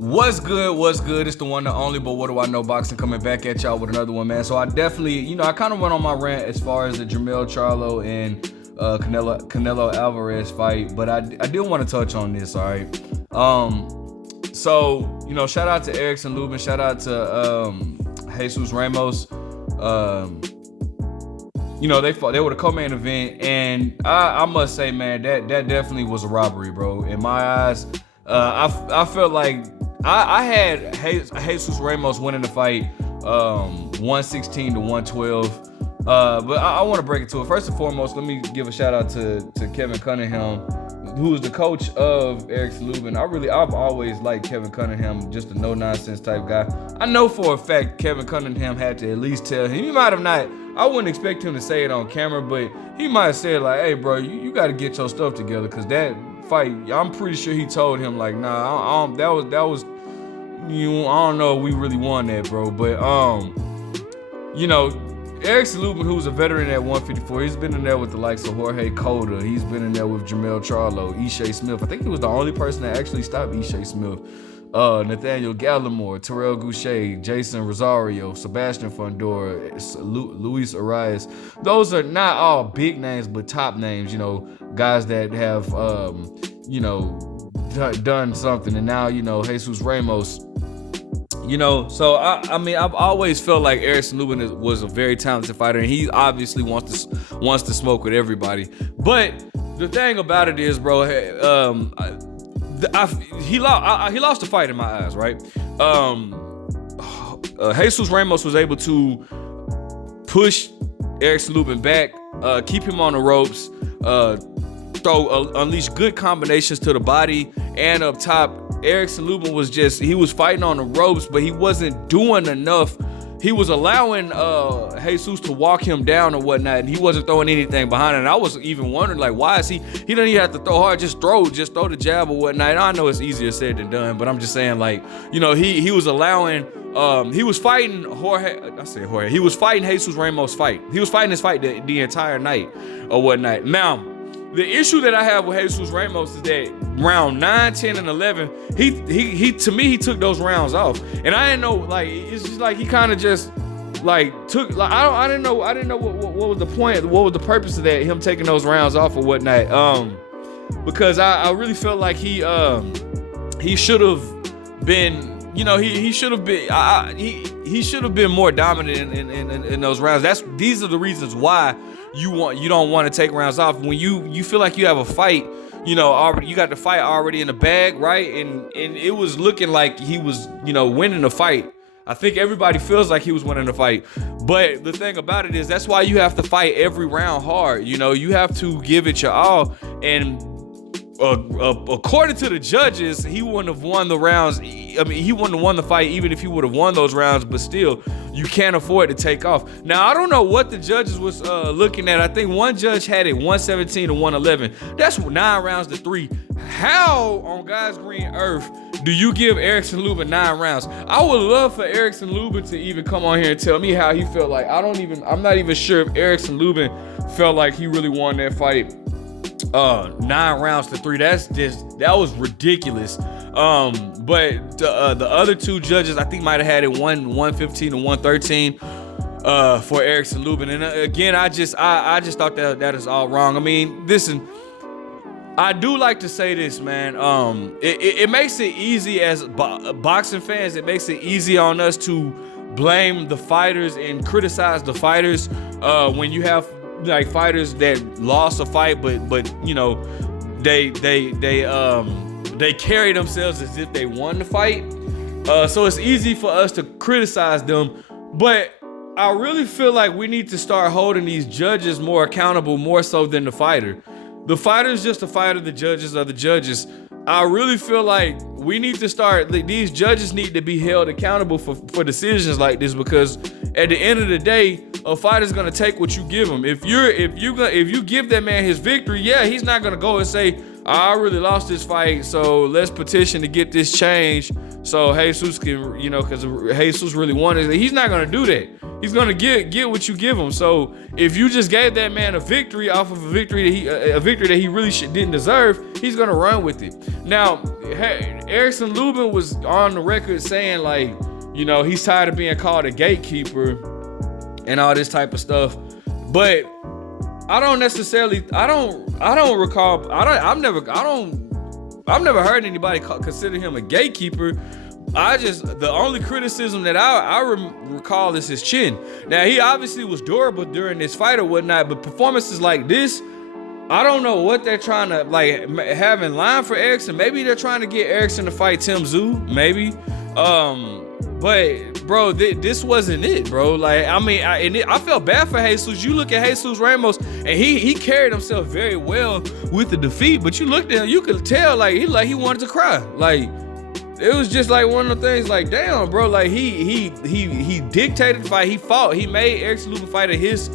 What's good? What's good? It's the one, the only, but what do I know? Boxing coming back at y'all with another one, man. So I definitely, I kind of went on my rant as far as the Jermell Charlo and Canelo Alvarez fight, but I did want to touch on this. All right. So shout out to Erickson, Lubin. Shout out to Jesus Ramos. They were the co-main event, and I must say, man, that definitely was a robbery, bro. In my eyes, I felt like I had Jesus Ramos winning the fight, 116 to 112. But I want to break it to it. First and foremost, let me give a shout out to Kevin Cunningham, who is the coach of Erickson Lubin. I've always liked Kevin Cunningham, just a no nonsense type guy. I know for a fact Kevin Cunningham had to at least tell him. He might have not. I wouldn't expect him to say it on camera, but he might have said like, "Hey, bro, you got to get your stuff together," because that fight, I'm pretty sure he told him like, "Nah, that was, I don't know if we really won that, bro." But Erickson Lubin, who's a veteran at 154, he's been in there with the likes of Jorge Cota. He's been in there with Jermell Charlo, Ishai Smith. I think he was the only person that actually stopped Ishai Smith. Nathaniel Gallimore, Terrell Goucher, Jason Rosario, Sebastian Fundora, Luis Arias. Those are not all big names, but top names, guys that have, done something. And now, Jesus Ramos. So I've always felt like Erickson Lubin was a very talented fighter, and he obviously wants to smoke with everybody. But the thing about it is, bro, he lost the fight in my eyes, right? Jesus Ramos was able to push Erickson Lubin back, keep him on the ropes, unleash good combinations to the body and up top. Erickson Lubin he was fighting on the ropes, but he wasn't doing enough. He was allowing Jesus to walk him down or whatnot, and he wasn't throwing anything behind it. And I was even wondering, like, why is he doesn't even have to throw hard, just throw the jab or whatnot. I know it's easier said than done, but I'm just saying, like, he was allowing, he was fighting Jorge. He was fighting Jesus Ramos' fight. He was fighting his fight the entire night or whatnot. Now, the issue that I have with Jesus Ramos is that round 9, 10, and 11, he to me, he took those rounds off. And I didn't know, like, it's just like he kind of just like took, like, I didn't know what was the point, what was the purpose of that, him taking those rounds off or whatnot. Because I really felt like he should have been, he should have been, he should have been more dominant in those rounds. These are the reasons why you don't want to take rounds off when you feel like you have a fight, already, you got the fight already in the bag, right? And it was looking like he was, winning the fight. I think everybody feels like he was winning the fight. But the thing about it is that's why you have to fight every round hard. You have to give it your all. And according to the judges, he wouldn't have won the rounds. I mean, he wouldn't have won the fight even if he would have won those rounds, but still, you can't afford to take off. Now, I don't know what the judges was looking at. I think one judge had it 117 to 111. That's 9 rounds to 3. How on God's green earth do you give Erickson Lubin 9 rounds? I would love for Erickson Lubin to even come on here and tell me how he felt. Like, I'm not even sure if Erickson Lubin felt like he really won that fight 9 rounds to 3. That was ridiculous. But the other 2 judges, I think, might have had it 115 to 113 for Erickson Lubin. And again, I just thought that is all wrong. I mean, listen, I do like to say this, man. It makes it easy as boxing fans. It makes it easy on us to blame the fighters and criticize the fighters when you have like fighters that lost a fight, but they carry themselves as if they won the fight. So it's easy for us to criticize them, but I really feel like we need to start holding these judges more accountable, more so than the fighter. The fighter's just a fighter, the judges are the judges. I really feel like we need to start, these judges need to be held accountable for decisions like this, because at the end of the day, a fighter's gonna take what you give him. If you give that man his victory, yeah, he's not gonna go and say, I really lost this fight, so let's petition to get this changed so Jesus can, because Jesus really wanted it. He's not gonna do that. He's gonna get what you give him. So if you just gave that man a victory off of a victory that he really didn't deserve, he's gonna run with it. Now, Erickson Lubin was on the record saying like, you know, he's tired of being called a gatekeeper and all this type of stuff. But I've never heard anybody consider him a gatekeeper. The only criticism that I recall is his chin. Now, he obviously was durable during this fight or whatnot, but performances like this, I don't know what they're trying to like have in line for Erickson. Maybe they're trying to get Erickson to fight Tim Tszyu, maybe. But bro, this wasn't it, bro. Like, I mean, I felt bad for Jesus. You look at Jesus Ramos, and he carried himself very well with the defeat. But you looked at him, you could tell like he wanted to cry. Like, it was just like one of the things. Like, damn, bro. Like he dictated the fight. He fought. He made Erickson Lubin fight at his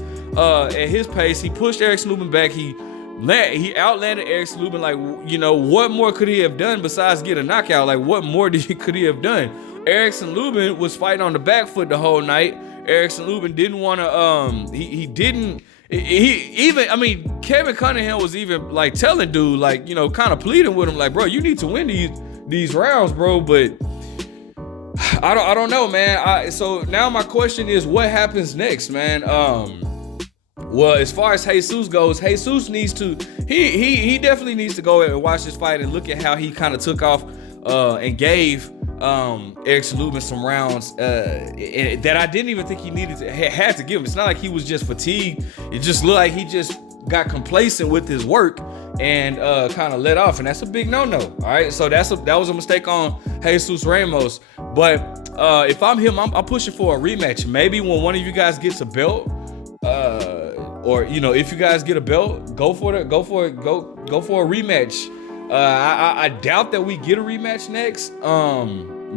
pace. He pushed Erickson Lubin back. He outlanded Erickson Lubin. Like, you know, what more could he have done besides get a knockout? Like, what more could he have done? Erickson Lubin was fighting on the back foot the whole night. Erickson Lubin didn't want to, Kevin Cunningham was even like telling dude, like, you know, kind of pleading with him, like, bro, you need to win these rounds, bro. But I don't know, man. So now my question is, what happens next, man? Well, as far as Jesus goes, Jesus needs to, he definitely needs to go and watch this fight and look at how he kind of took off and gave Erickson Lubin some rounds that I didn't even think he had to give him. It's not like he was just fatigued. It just looked like he just got complacent with his work and kind of let off, and that's a big no-no. All right, so that was a mistake on Jesus Ramos. But if I'm him, I'm pushing for a rematch. Maybe when one of you guys gets a belt, or you know, if you guys get a belt, go for a rematch. I doubt that we get a rematch next,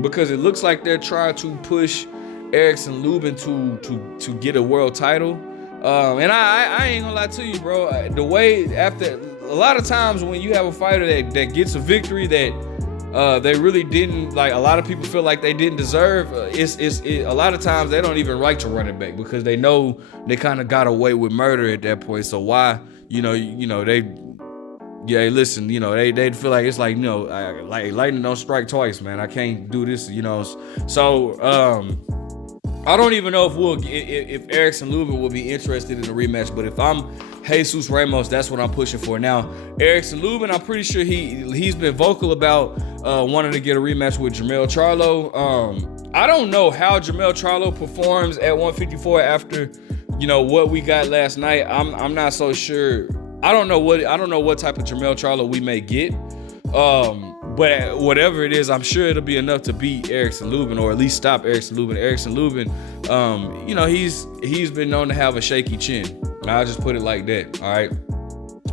because it looks like they're trying to push Erickson Lubin to get a world title. And I ain't gonna lie to you, bro. The way after a lot of times when you have a fighter that gets a victory that they really didn't, like, a lot of people feel like they didn't deserve, a lot of times they don't even like to run it back because they know they kind of got away with murder at that point. So why, listen, they feel like it's like, like lightning don't strike twice, man. I can't do this, So I don't even know if Erickson Lubin will be interested in a rematch. But if I'm Jesus Ramos, that's what I'm pushing for. Now, Erickson Lubin, I'm pretty sure he's been vocal about wanting to get a rematch with Jermell Charlo. I don't know how Jermell Charlo performs at 154 after what we got last night. I'm not so sure. I don't know what type of Jermell Charlo we may get. But whatever it is, I'm sure it'll be enough to beat Erickson Lubin, or at least stop Erickson Lubin. Erickson Lubin, he's been known to have a shaky chin. I'll just put it like that. All right.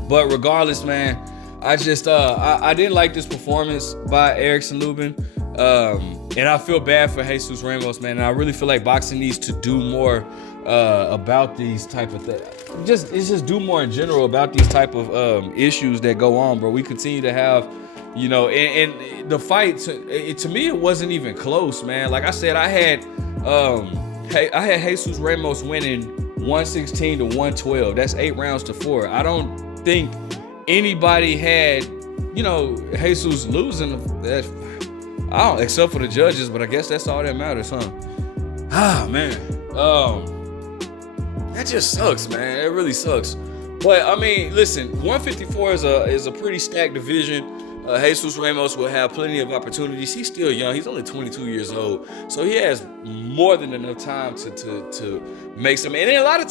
But regardless, man, I just I didn't like this performance by Erickson Lubin. And I feel bad for Jesus Ramos, man. And I really feel like boxing needs to do more about these type of things. Just do more in general about these type of issues that go on, bro. We continue to have, and the fight, to me, it wasn't even close, man. Like I said, I had Jesus Ramos winning 116 to 112. That's 8 rounds to 4. I don't think anybody had, Jesus losing that. I don't, except for the judges, but I guess that's all that matters, huh? Ah, man. That just sucks, man. It really sucks. But I mean, listen, 154 is a pretty stacked division. Jesus Ramos will have plenty of opportunities. He's still young. He's only 22 years old, so he has more than enough time to make some. And then a lot of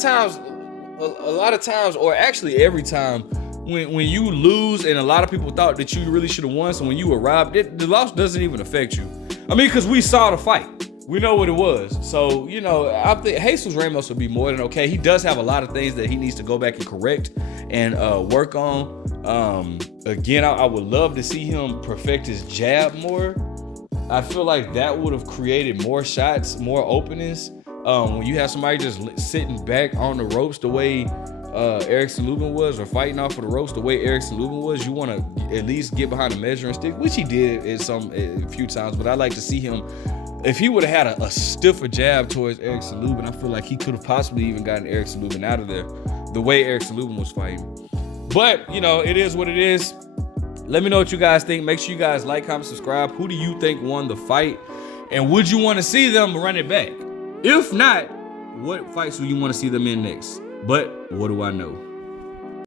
times, or actually every time, when you lose, and a lot of people thought that you really should have won, so when you arrived, the loss doesn't even affect you. I mean, because we saw the fight. We know what it was. So, I think Jesus Ramos will be more than okay. He does have a lot of things that he needs to go back and correct and work on. Again, I would love to see him perfect his jab more. I feel like that would have created more shots, more openings. When you have somebody just sitting back on the ropes the way Erickson Lubin was, or fighting off of the ropes the way Erickson Lubin was, you want to at least get behind the measuring stick, which he did a few times. But I'd like to see him. If he would have had a stiffer jab towards Erickson Lubin, I feel like he could have possibly even gotten Erickson Lubin out of there the way Erickson Lubin was fighting. But, it is what it is. Let me know what you guys think. Make sure you guys like, comment, subscribe. Who do you think won the fight? And would you want to see them run it back? If not, what fights do you want to see them in next? But what do I know?